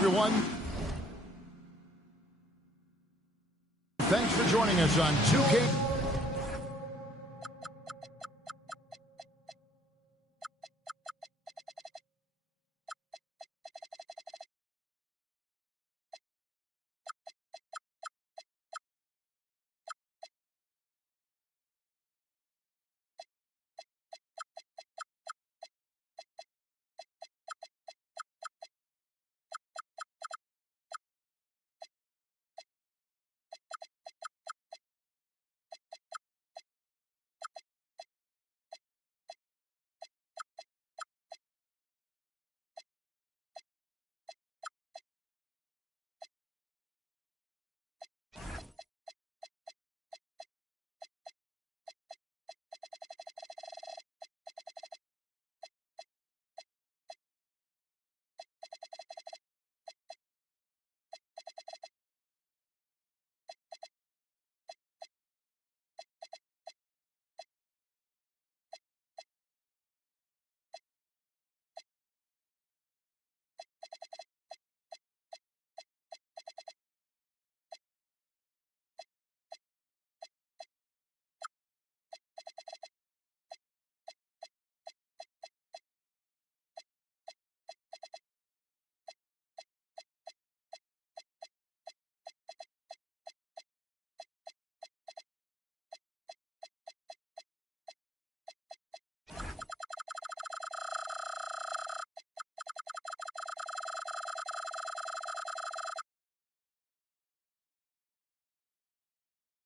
everyone. Thanks for joining us on 2K.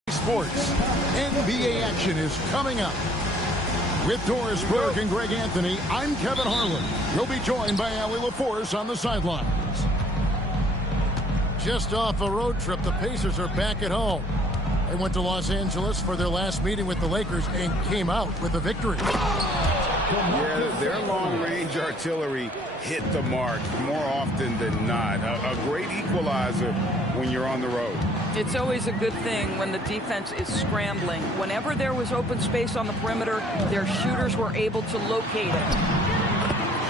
Sports. NBA action is coming up. With Doris Burke and Greg Anthony, I'm Kevin Harlan. We'll be joined by Allie LaForce on the sidelines. Just off a road trip, the Pacers are back at home. They went to Los Angeles for their last meeting with the Lakers and came out with a victory. Yeah, their long-range artillery hit the mark more often than not. A great equalizer when you're on the road. It's always a good thing when the defense is scrambling. Whenever there was open space on the perimeter, their shooters were able to locate it.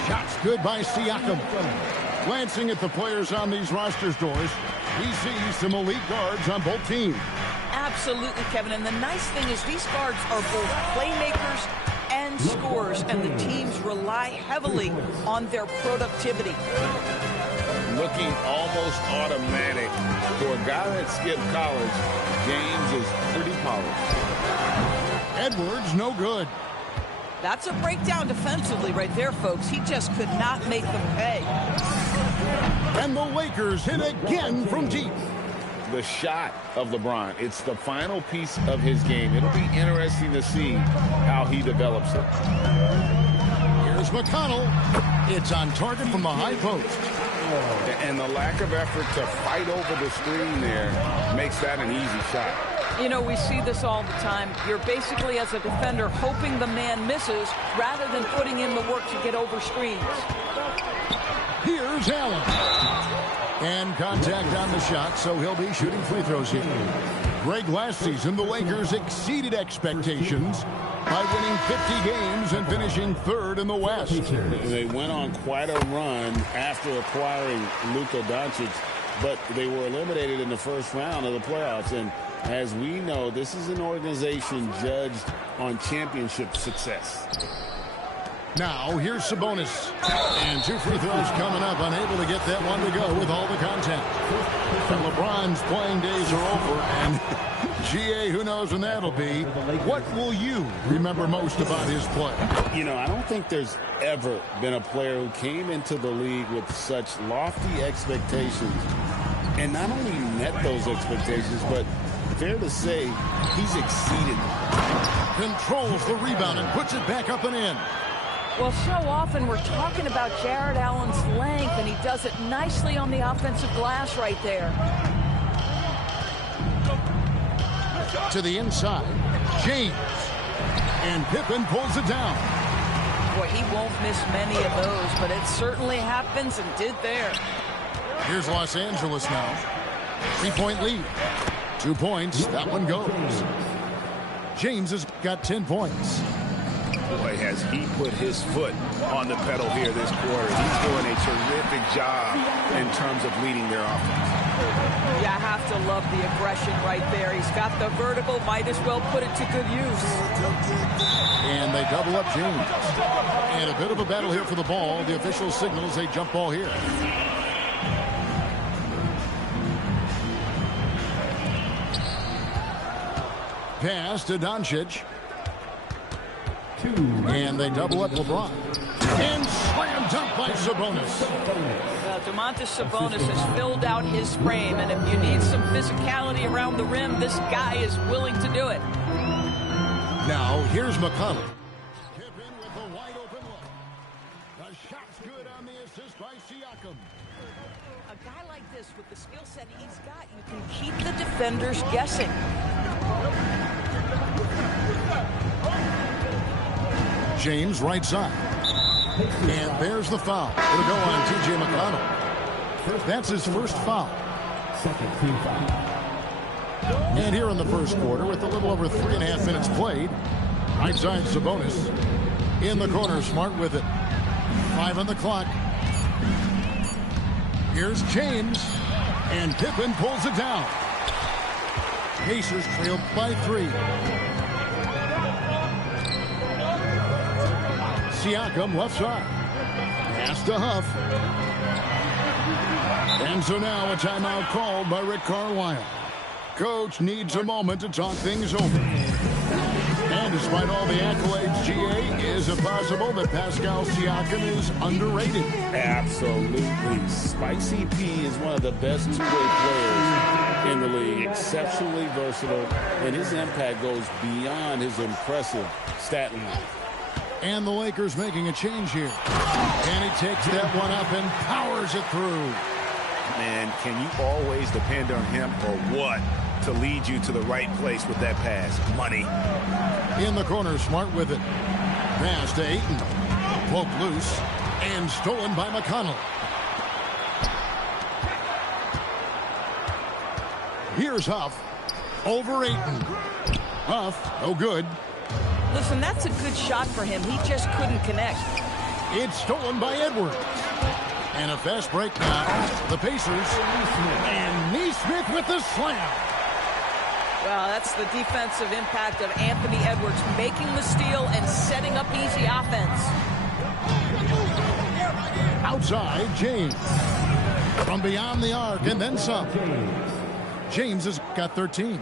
Shots good by Siakam. Glancing at the players on these rosters, Doris, we see some elite guards on both teams. Absolutely, Kevin. And the nice thing is these guards are both playmakers and scorers, and the teams rely heavily on their productivity. Looking almost automatic. For a guy that skipped college, James is pretty polished. Edwards, no good. That's a breakdown defensively right there, folks. He just could not make them pay. And the Lakers hit again from deep. The shot of LeBron, it's the final piece of his game. It'll be interesting to see how he develops it. Here's McConnell. It's on target from the high post. And the lack of effort to fight over the screen there makes that an easy shot. You know, we see this all the time. You're basically, as a defender, hoping the man misses rather than putting in the work to get over screens. Here's Allen. And contact on the shot, so he'll be shooting free throws here. Greg, last season, the Lakers exceeded expectations by winning 50 games and finishing third in the West. They went on quite a run after acquiring Luka Doncic, but they were eliminated in the first round of the playoffs. And as we know, this is an organization judged on championship success. Now, here's Sabonis. And 2 free throws coming up, unable to get that one to go with all the contact. And LeBron's playing days are over, and GA, who knows when that'll be. What will you remember most about his play? You know, I don't think there's ever been a player who came into the league with such lofty expectations and not only met those expectations, but fair to say, he's exceeded them. Controls the rebound and puts it back up and in. Well, so often we're talking about Jared Allen's length, and he does it nicely on the offensive glass right there. To the inside, James. And Pippen pulls it down. Boy, he won't miss many of those, but it certainly happens and did there. Here's Los Angeles now. 3-point lead. 2 points. That one goes. James has got 10 points. boy, has he put his foot on the pedal here this quarter. He's doing a terrific job in terms of leading their offense. Yeah, I have to love the aggression right there. He's got the vertical, might as well put it to good use. And they double up James. And a bit of a battle here for the ball. The official signals a jump ball here. Pass to Doncic. And they double up LeBron. And slam dunk by Sabonis. Domantas Sabonis has filled out his frame, and if you need some physicality around the rim, this guy is willing to do it. Now, here's McConnell. Kippen with a wide open look. The shot's good on the assist by Siakam. A guy like this, with the skill set he's got, you can keep the defenders guessing. James right side. And there's the foul. It'll go on T.J. McConnell. That's his first foul. And here in the first quarter, with a little over 3.5 minutes played, right side Sabonis. In the corner, Smart with it. 5 on the clock. Here's James. And Pippen pulls it down. Pacers trail by 3. Siakam left side. Pass to Huff. And so now a timeout called by Rick Carlisle. Coach needs a moment to talk things over. And despite all the accolades, GA, is it possible that Pascal Siakam is underrated? Absolutely. Spicy P is one of the best two-way players in the league. Exceptionally versatile, and his impact goes beyond his impressive stat line. And the Lakers making a change here. And he takes that one up and powers it through. Man, can you always depend on him or what to lead you to the right place with that pass? Money. In the corner, Smart with it. Pass to Ayton. Poked loose and stolen by McConnell. Here's Huff. Over Ayton. Huff, no good. Listen, that's a good shot for him. He just couldn't connect. It's stolen by Edwards. And a fast break now. The Pacers. And Nesmith with the slam. Well, that's the defensive impact of Anthony Edwards, making the steal and setting up easy offense. Outside, James. From beyond the arc, and then some. James has got 13.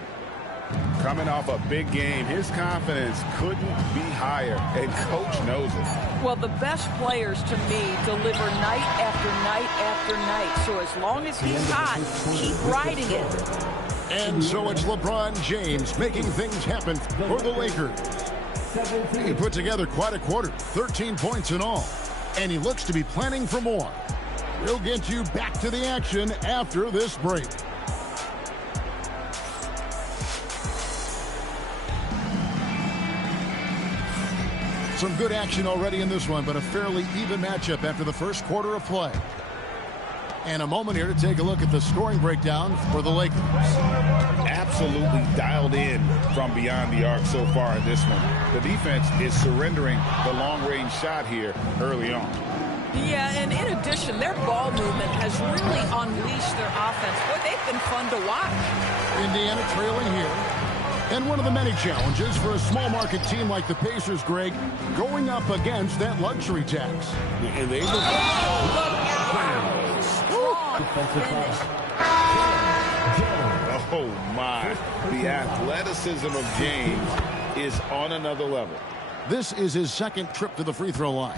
Coming off a big game, his confidence couldn't be higher, and Coach knows it. Well, the best players, to me, deliver night after night after night. So as long as he's hot, keep riding it. And so it's LeBron James making things happen for the Lakers. He put together quite a quarter, 13 points in all. And he looks to be planning for more. We'll get you back to the action after this break. Some good action already in this one, but a fairly even matchup after the first quarter of play. And a moment here to take a look at the scoring breakdown for the Lakers. Absolutely dialed in from beyond the arc so far in this one. The defense is surrendering the long-range shot here early on. Yeah, and in addition, their ball movement has really unleashed their offense. Boy, they've been fun to watch. Indiana trailing here. And one of the many challenges for a small market team like the Pacers, Greg, going up against that luxury tax. And they Oh, my. The athleticism of James is on another level. This is his second trip to the free throw line.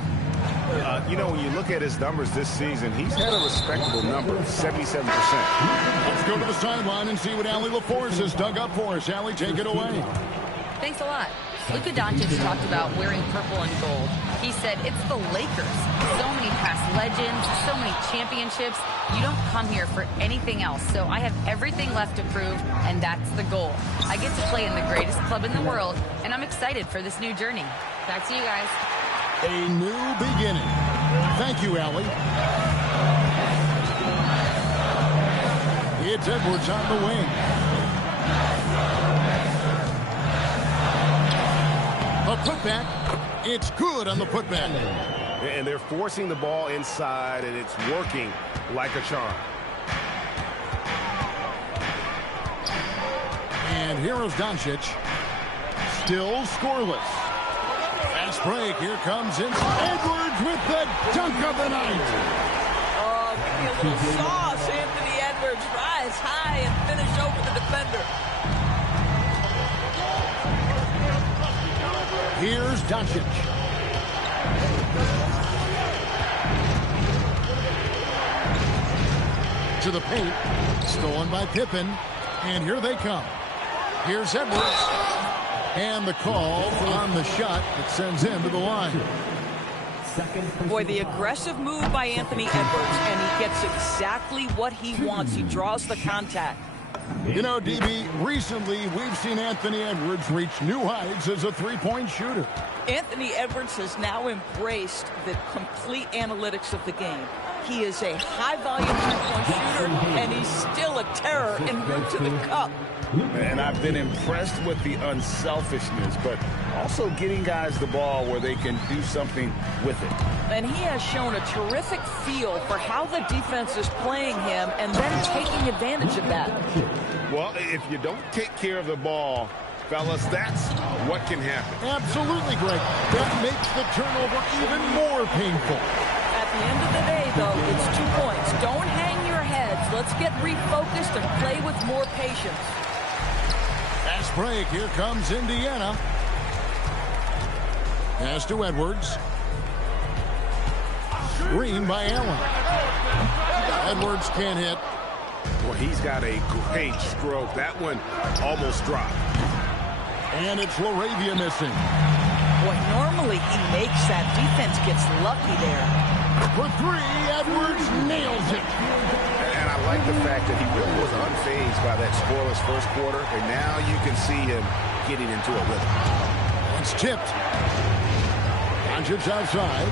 You know, when you look at his numbers this season, he's had a respectable number, 77%. Let's go to the sideline and see what Allie LaForce has dug up for us. Allie, take it away. Thanks a lot. Luka Doncic talked about wearing purple and gold. He said, it's the Lakers. So many past legends, so many championships. You don't come here for anything else. So I have everything left to prove, and that's the goal. I get to play in the greatest club in the world, and I'm excited for this new journey. Back to you guys. A new beginning. Thank you, Allie. It's Edwards on the wing. A putback. It's good on the putback. And they're forcing the ball inside, and it's working like a charm. And here is Doncic. Still scoreless. Fast break. Here comes Edwards with the dunk of the night. Oh, give me a little sauce. Anthony Edwards rise high and finish over the defender. Here's Doncic. To the paint. Stolen by Pippen. And here they come. Here's Edwards. And the call on the shot that sends him to the line. Boy, the aggressive move by Anthony Edwards, and he gets exactly what he wants. He draws the contact. You know, DB, recently we've seen Anthony Edwards reach new heights as a three-point shooter. Anthony Edwards has now embraced the complete analytics of the game. He is a high-volume three-point shooter, and he's still a terror en route to the cup. And I've been impressed with the unselfishness, but also getting guys the ball where they can do something with it. And he has shown a terrific feel for how the defense is playing him and then taking advantage of that. Well, if you don't take care of the ball, fellas, that's what can happen. Absolutely, Greg. That makes the turnover even more painful. At the end of the day, though, it's 2 points. Don't hang your heads. Let's get refocused and play with more patience. Fast break. Here comes Indiana. Pass to Edwards. Screen by Allen. Edwards can't hit. Well, he's got a great stroke. That one almost dropped. And it's LaRavia missing. Boy, normally he makes that. Defense gets lucky there. For three, Edwards nails it. And I like the fact that he really was unfazed by that scoreless first quarter, and now you can see him getting into a rhythm. It's tipped. Doncic outside.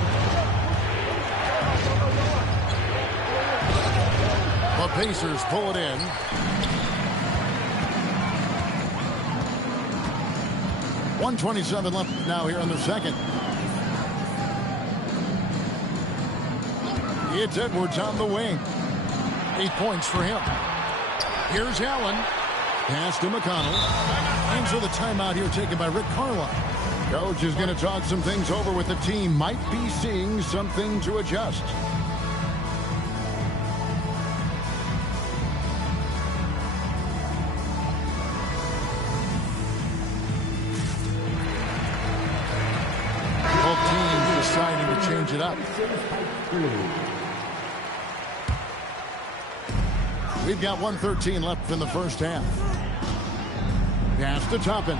The Pacers pull it in. .127 left now here in the second. It's Edwards on the wing. 8 points for him. Here's Allen. Pass to McConnell. And so the timeout here taken by Rick Carlisle. Coach is going to talk some things over with the team. Might be seeing something to adjust. Both teams deciding to change it up. We've got 1:13 left in the first half. Pass to Toppin.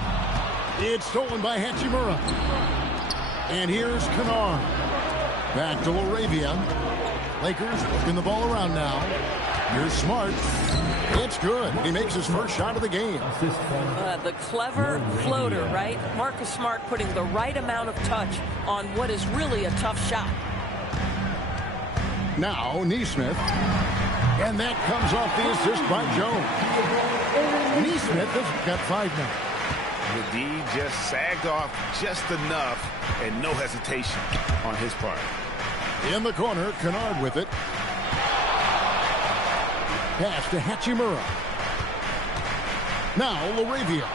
It's stolen by Hachimura. And here's Kennard. Back to LaRavia. Lakers working the ball around now. Here's Smart. It's good. He makes his first shot of the game. The clever floater, right? Marcus Smart putting the right amount of touch on what is really a tough shot. Now, Nesmith. And that comes off the assist by Jones. Nesmith has got 5 now. The D just sagged off just enough, and no hesitation on his part. In the corner, Kennard with it. Pass to Hachimura. Now, LaRavia.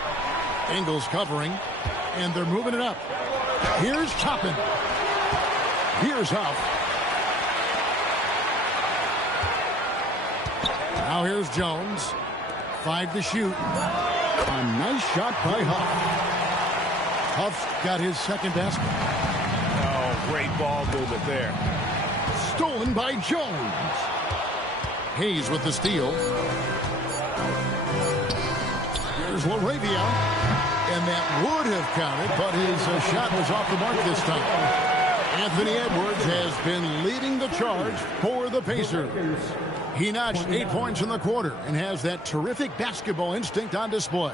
Ingles covering, and they're moving it up. Here's Toppin. Here's Huff. Now here's Jones. 5 to shoot. A nice shot by Huff. Huff's got his second basket. Oh, great ball movement there. Stolen by Jones. Hayes with the steal. Here's LaRavia. And that would have counted, but his shot was off the mark this time. Anthony Edwards has been leading the charge for the Pacers. He notched 8 points in the quarter and has that terrific basketball instinct on display.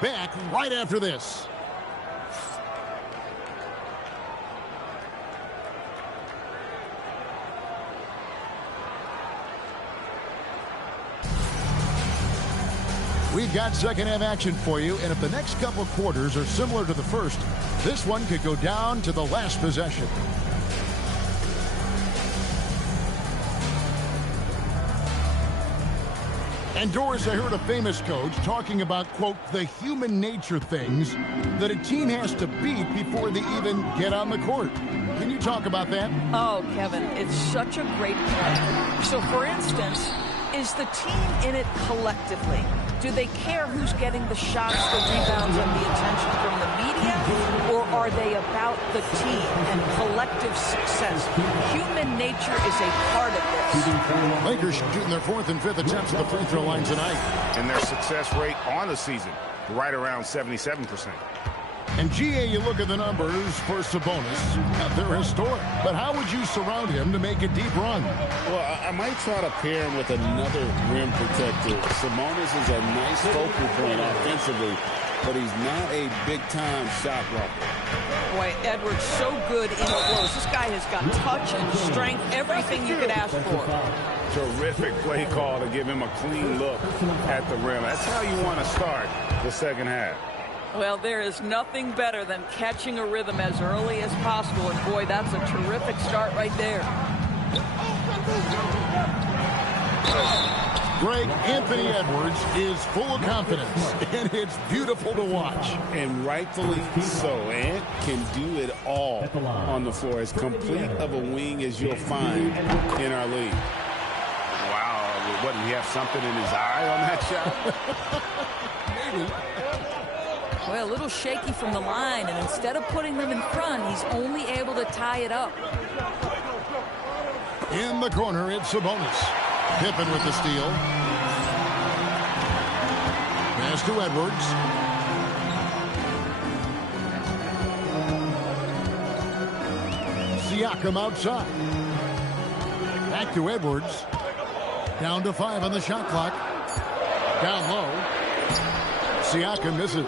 Back right after this. We've got second half action for you, and if the next couple quarters are similar to the first, this one could go down to the last possession. And Doris, I heard a famous coach talking about, quote, the human nature things that a team has to beat before they even get on the court. Can you talk about that? Oh, Kevin, it's such a great point. So, for instance, is the team in it collectively? Do they care who's getting the shots, the rebounds, and the attention from the media? Or are they about the team and collective success? Human nature is a part of this. Lakers shooting their fourth and fifth attempts at the free throw line tonight. And their success rate on the season, right around 77%. And GA, you look at the numbers for Sabonis. They're historic. But how would you surround him to make a deep run? Well, I might try to pair him with another rim protector. Sabonis is a nice focal point offensively, but he's not a big-time shot blocker. Boy, Edwards so good in close. This guy has got touch and strength, everything you could ask for. Terrific play call to give him a clean look at the rim. That's how you want to start the second half. Well, there is nothing better than catching a rhythm as early as possible. And, boy, that's a terrific start right there. Greg, Anthony Edwards is full of confidence, and it's beautiful to watch. And rightfully so. Ant can do it all on the floor. As complete of a wing as you'll find in our league. Wow, what, did he have something in his eye on that shot? Maybe. Well, a little shaky from the line, and instead of putting them in front, he's only able to tie it up. In the corner, it's Sabonis. Pippen with the steal. Pass to Edwards. Siakam outside. Back to Edwards. Down to 5 on the shot clock. Down low. Siakam misses.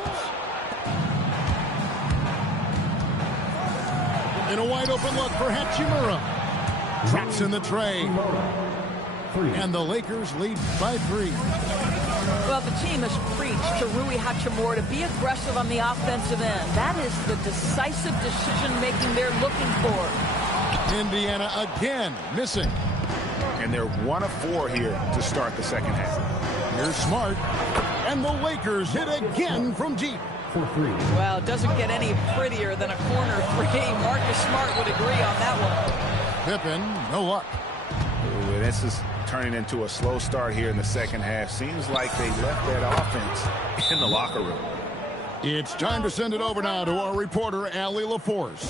And a wide open look for Hachimura. Drops in the tray. And the Lakers lead by 3. Well, the team has preached to Rui Hachimura to be aggressive on the offensive end. That is the decisive decision-making they're looking for. Indiana again missing. And they're 1 of 4 here to start the second half. Here's Smart. And the Lakers hit again from deep. Well, it doesn't get any prettier than a corner 3. Marcus Smart would agree on that one. Pippen, no luck. Ooh, this is turning into a slow start here in the second half. Seems like they left that offense in the locker room. It's time to send it over now to our reporter, Allie LaForce.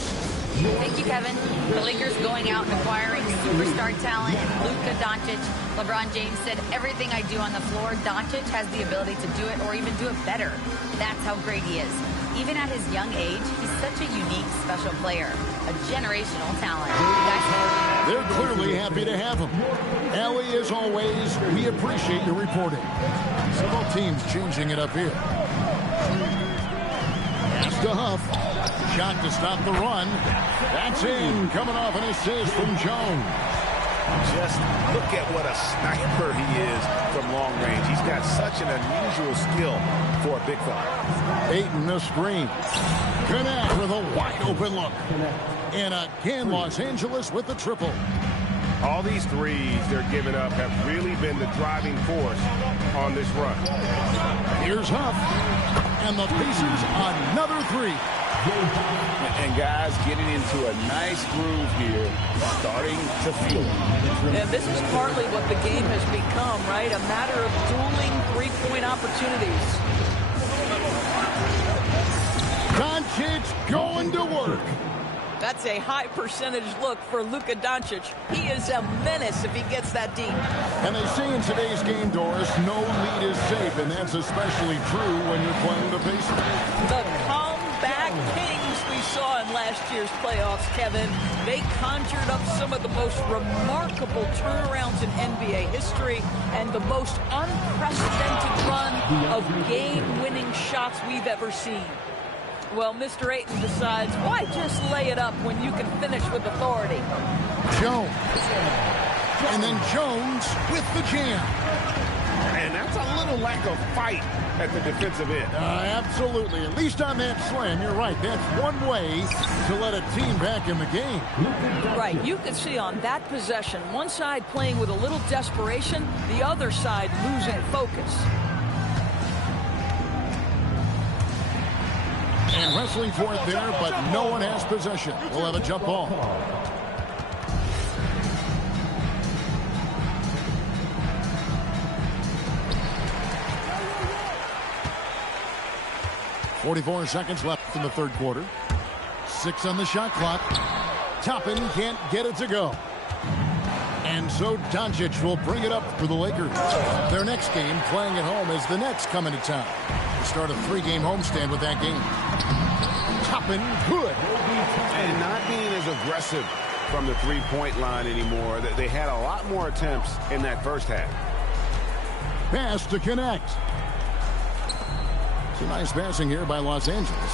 Thank you, Kevin. The Lakers going out and acquiring superstar talent. Luka Doncic. LeBron James said, everything I do on the floor, Doncic has the ability to do it or even do it better. That's how great he is. Even at his young age, he's such a unique, special player. A generational talent. They're clearly happy to have him. Allie, as always, we appreciate your reporting. Several teams changing it up here. Pass to Huff. Shot to stop the run. That's in. Coming off an assist from Jones. Just look at what a sniper he is from long range. He's got such an unusual skill for a big fella. Ayton the screen. Connect with a wide open look. And again, Los Angeles with the triple. All these threes they're giving up have really been the driving force on this run. Here's Huff. And the Pacers another 3. And guys getting into a nice groove here, starting to feel it. And this is partly what the game has become, right? A matter of dueling three-point opportunities. Doncic going to work. That's a high percentage look for Luka Doncic. He is a menace if he gets that deep. And they say in today's game, Doris, no lead is safe, and that's especially true when you're playing the Pacers. The comeback kings we saw in last year's playoffs, Kevin. They conjured up some of the most remarkable turnarounds in NBA history and the most unprecedented run of game-winning shots we've ever seen. Well, Mr. Ayton decides, why just lay it up when you can finish with authority? Jones. And then Jones with the jam. And that's a little lack of fight at the defensive end. Absolutely. At least on that slam, you're right. That's one way to let a team back in the game. Right. You could see on that possession, one side playing with a little desperation, the other side losing focus. And wrestling for it there, but no one has possession. We'll have a jump ball. .44 seconds left in the third quarter. 6 on the shot clock. Toppin can't get it to go. And so Doncic will bring it up for the Lakers. Their next game playing at home as the Nets come into town. They start a 3-game homestand with that game. Toppin good. And not being as aggressive from the three-point line anymore. They had a lot more attempts in that first half. Pass to connect. It's a nice passing here by Los Angeles.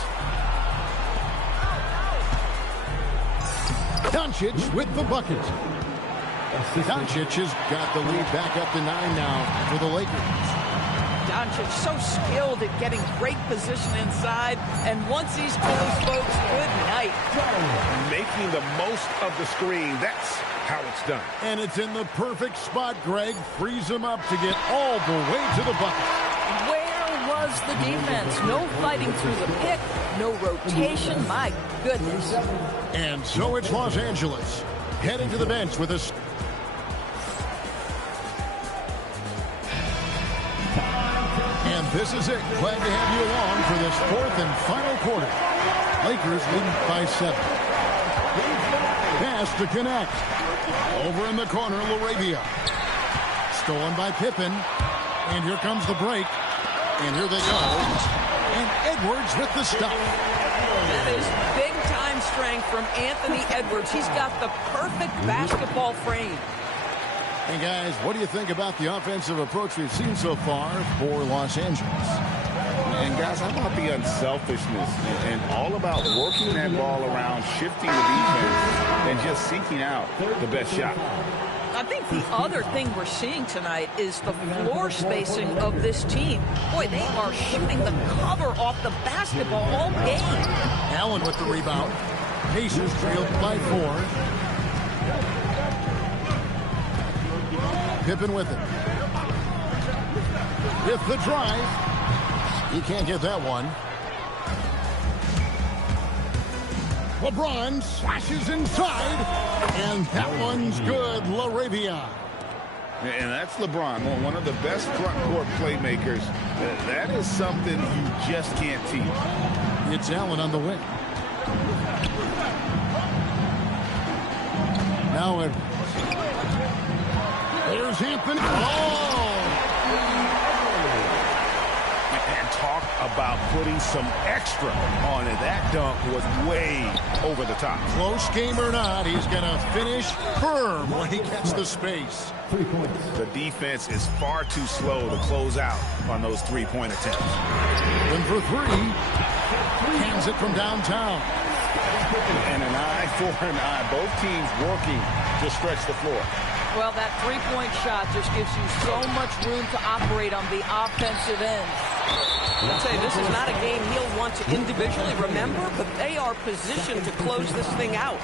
Doncic with the bucket. Doncic has got the lead back up to 9 now for the Lakers. Doncic so skilled at getting great position inside, and once he's to his folks, good night. Making the most of the screen. That's how it's done. And it's in the perfect spot. Greg frees him up to get all the way to the bucket. Where was the defense? No fighting through the pick, no rotation. My goodness. And so it's Los Angeles heading to the bench with a... And this is it. Glad to have you along for this fourth and final quarter. Lakers leading by 7. Pass to connect. Over in the corner, LaRavia. Stolen by Pippen. And here comes the break. And here they go. And Edwards with the stop. That is big-time strength from Anthony Edwards. He's got the perfect basketball frame. Hey, guys, what do you think about the offensive approach we've seen so far for Los Angeles? And, guys, how about the unselfishness and all about working that ball around, shifting the defense, and just seeking out the best shot? I think the other thing we're seeing tonight is the floor spacing of this team. Boy, they are shooting the cover off the basketball all game. Allen with the rebound. Pacers trailed by 4. Pippen with it. With the drive. He can't get that one. LeBron slashes inside. And that one's good. LaRavia. And that's LeBron, one of the best front court playmakers. That is something you just can't teach. It's Allen on the wing. Now Edwards. There's Anthony. Oh! And talk about putting some extra on it. That dunk was way over the top. Close game or not, he's going to finish firm when he gets the space. 3 points. The defense is far too slow to close out on those three-point attempts. And for 3, hands it from downtown. And an eye for an eye. Both teams working to stretch the floor. Well, that three-point shot just gives you so much room to operate on the offensive end. I'll tell you, this is not a game he'll want to individually remember, but they are positioned to close this thing out.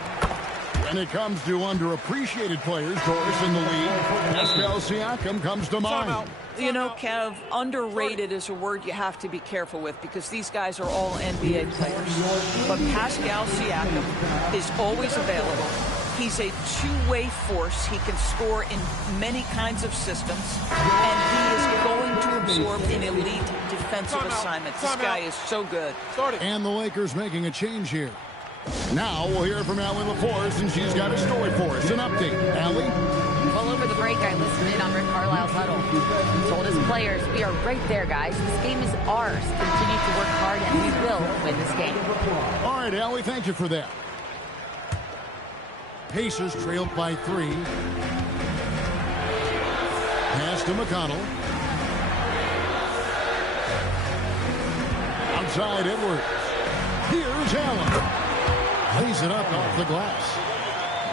When it comes to underappreciated players, Doris, in the league, Pascal Siakam comes to mind. You know, Kev, underrated is a word you have to be careful with because these guys are all NBA players. But Pascal Siakam is always available. He's a two-way force. He can score in many kinds of systems, and he is going to absorb an elite defensive assignment. This guy is so good. And the Lakers making a change here. Now we'll hear from Allie LaForce, and she's got a story for us. An update. Allie? Well, over the break, I listened in on Rick Carlisle's huddle. He told his players, we are right there, guys. This game is ours. Continue to work hard, and we will win this game. All right, Allie, thank you for that. Pacers trailed by 3. Pass to McConnell. Outside Edwards. Here's Allen. Lays it up off the glass.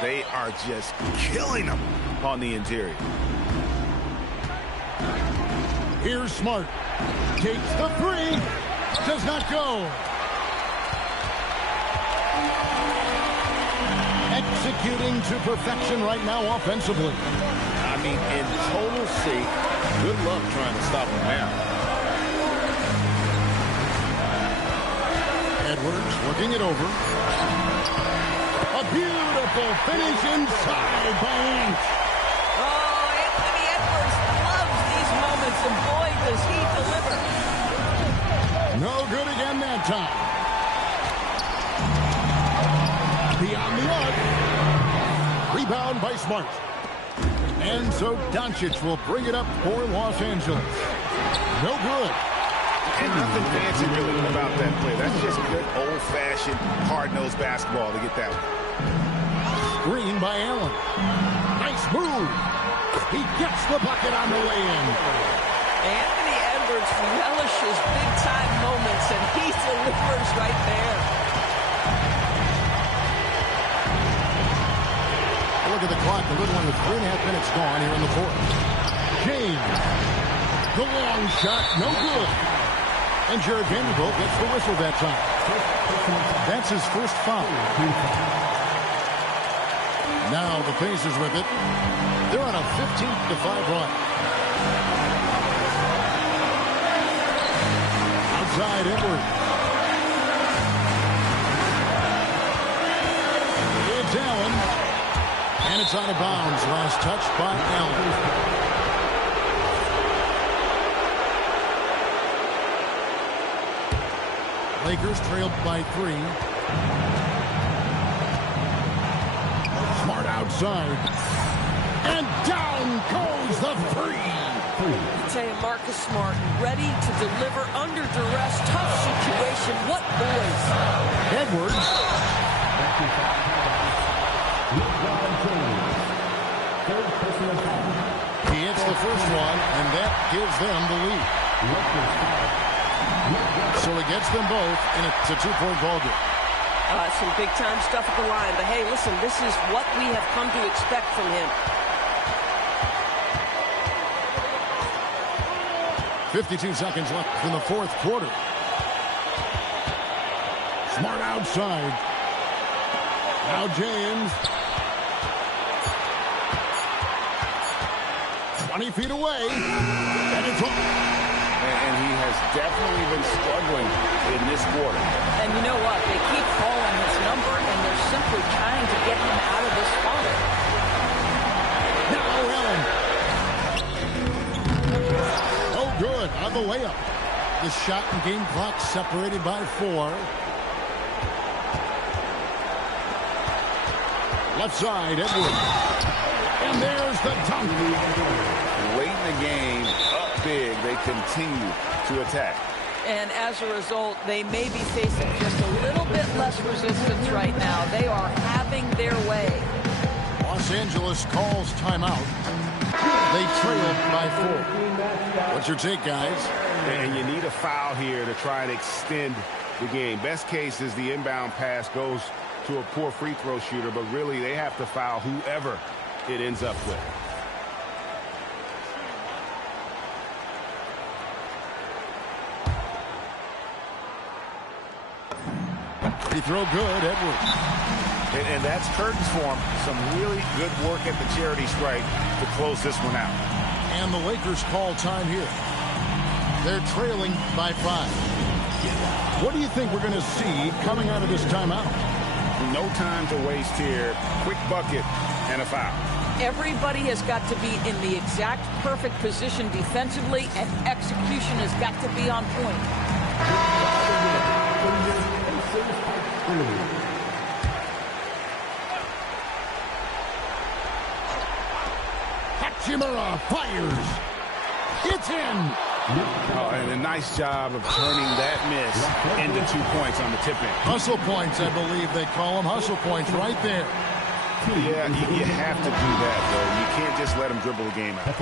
They are just killing them on the interior. Here's Smart. Takes the three. Does not go. Executing to perfection right now offensively. I mean, in total shape. Good luck trying to stop him now. Edwards working it over. A beautiful finish inside by Ant. Oh, Anthony Edwards loves these moments, and boy, does he deliver. No good again that time. Beyond the arc. Rebound by Smart. And so Doncic will bring it up for Los Angeles. No good. And nothing fancy really about that play. That's just good old-fashioned, hard-nosed basketball to get that one. Screen by Allen. Nice move. He gets the bucket on the lay-in. Anthony Edwards relishes big-time moments, and he delivers right there. Look at the clock. A little under 3.5 minutes gone here in the fourth. James. The long shot. No good. And Jared Vanderbilt gets the whistle that time. That's his first foul. Now the Pacers with it. They're on a 15-5 run. Outside Edwards. It's Allen. And it's out of bounds. Last touch by Allen. Lakers trailed by 3. Smart outside. And down goes the three. I tell you, Marcus Smart, ready to deliver under duress. Tough situation. What boys. Edwards. He hits the first one, and that gives them the lead. So he gets them both, and it's a 2-point ball game. Some big-time stuff at the line. But, hey, listen, this is what we have come to expect from him. 52 seconds left in the fourth quarter. Smart outside. Now James. 20 feet away. And it's off. And he has definitely been struggling in this quarter. And you know what? They keep calling his number, and they're simply trying to get him out of this spot. Now Allen. Oh, good. On the layup. The shot and game clock separated by 4. Left side, Edwards. And there's the dunk. Late in the game, up big, they continue to attack. And as a result, they may be facing just a little bit less resistance right now. They are having their way. Los Angeles calls timeout. They trail by 4. What's your take, guys? And you need a foul here to try and extend the game. Best case is the inbound pass goes to a poor free throw shooter, but really they have to foul whoever it ends up with. Free throw good, Edwards. And that's curtains for him. Some really good work at the charity stripe to close this one out. And the Lakers call time here. They're trailing by 5. What do you think we're going to see coming out of this timeout? No time to waste here. Quick bucket and a foul. Everybody has got to be in the exact perfect position defensively, and execution has got to be on point. Hachimura fires. It's in. Oh, and a nice job of turning that miss into 2 points on the tip-in. Hustle points, I believe they call them. Hustle points right there. Yeah, you have to do that, though. You can't just let him dribble the game out.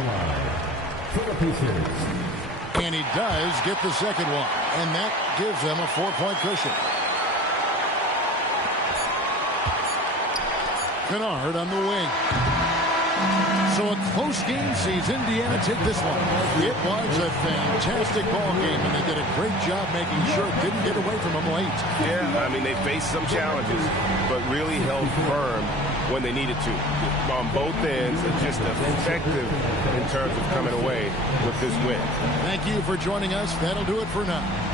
And he does get the second one. And that gives them a 4-point cushion. Kennard on the wing. So a close game sees Indiana take this one. It was a fantastic ball game, and they did a great job making sure it didn't get away from them late. Yeah, I mean, they faced some challenges, but really held firm when they needed to. On both ends, and just effective in terms of coming away with this win. Thank you for joining us. That'll do it for now.